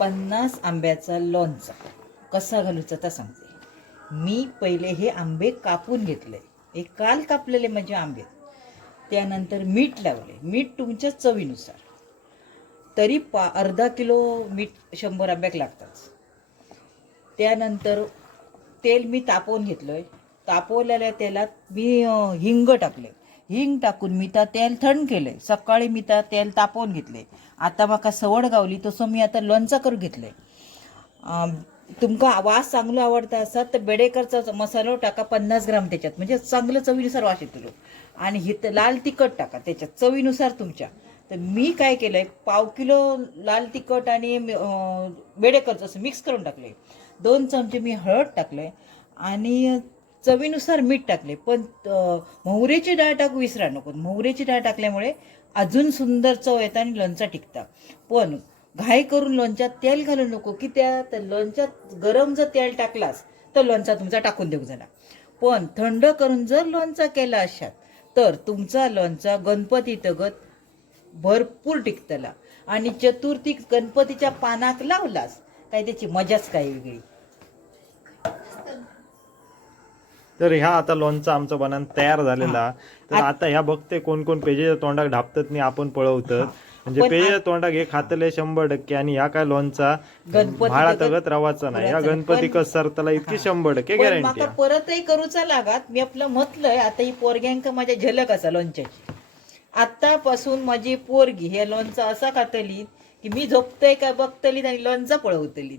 पन्नास आंब्याचा लोणचं. कसा घालूचा तर सांगते. मी पहिले हे आंबे कापून घेतले. हे काल कापलेले म्हणजे आंबे. त्यानंतर मीठ लावले. मीठ तुमच्या चवीनुसार. तरी पा अर्धा किलो मीठ शंभर आंब्याक लागतात. त्यानंतर तेल मी तापवून घेतलं आहे तापवलेल्या तेलात मी हिंग टाकले हिंग टाकून मी त्या तेल थंड केले सकाळी मी त्या तेल तापवून घेतले आता म्हाका सवड गावली तसं मी आता लोणचा करून घेतले तुमका वास चांगलो आवडता असा तर बेडेकरचा मसालो टाका पन्नास ग्राम त्याच्यात. म्हणजे चांगलं चवीनुसार वास येतो आणि हित लाल तिखट टाका त्याच्यात चवीनुसार तुमच्या. तर मी काय केलं एक पाव किलो लाल तिखट आणि बेडेकरचं असं मिक्स करून टाकले दोन चमचे मी हळद टाकले आणि चवीनुसार मीठ टाकले. पण मोहरेची डाळ टाकू विसरा नको मोहरेची डाळ टाकल्यामुळे अजून सुंदर चव येतात आणि लोणचा टिकता. पण घाई करून लोणच्यात तेल घालू नको की त्या त्या लोणच्यात गरम जर तेल टाकलास तर लोणचा तुमचा टाकून देऊ झाला पण थंड करून जर लोणचा केला अशात तर तुमचा लोणचा गणपती तगत भरपूर टिकतला. आणि चतुर्थी गणपतीच्या पानाक लावलास काय त्याची मजाच काय वेगळी. तर ह्या आता लोणचा आमचा बनान तयार झालेला. तर आता ह्या बघते कोण कोण पेजेच्या तोंडाक ढापतात नाही आपण पळवतात. म्हणजे पेजेच्या तोंडाक हे खातले शंभर टक्के आणि ह्या काय लोणचा गणपती भाळा तगत रवाचा नाही. ह्या. गणपती सरतला इतकी शंभर टक्के गॅरंटी परतही करूचा लागात. मी आपलं म्हटलंय आता ही पोरग्यांका माझ्या झलक असा लोणच्याची. आतापासून माझी पोरगी हे लोणचं असा खातली की मी झोपतय का बघतली आणि लोणचा पळवतली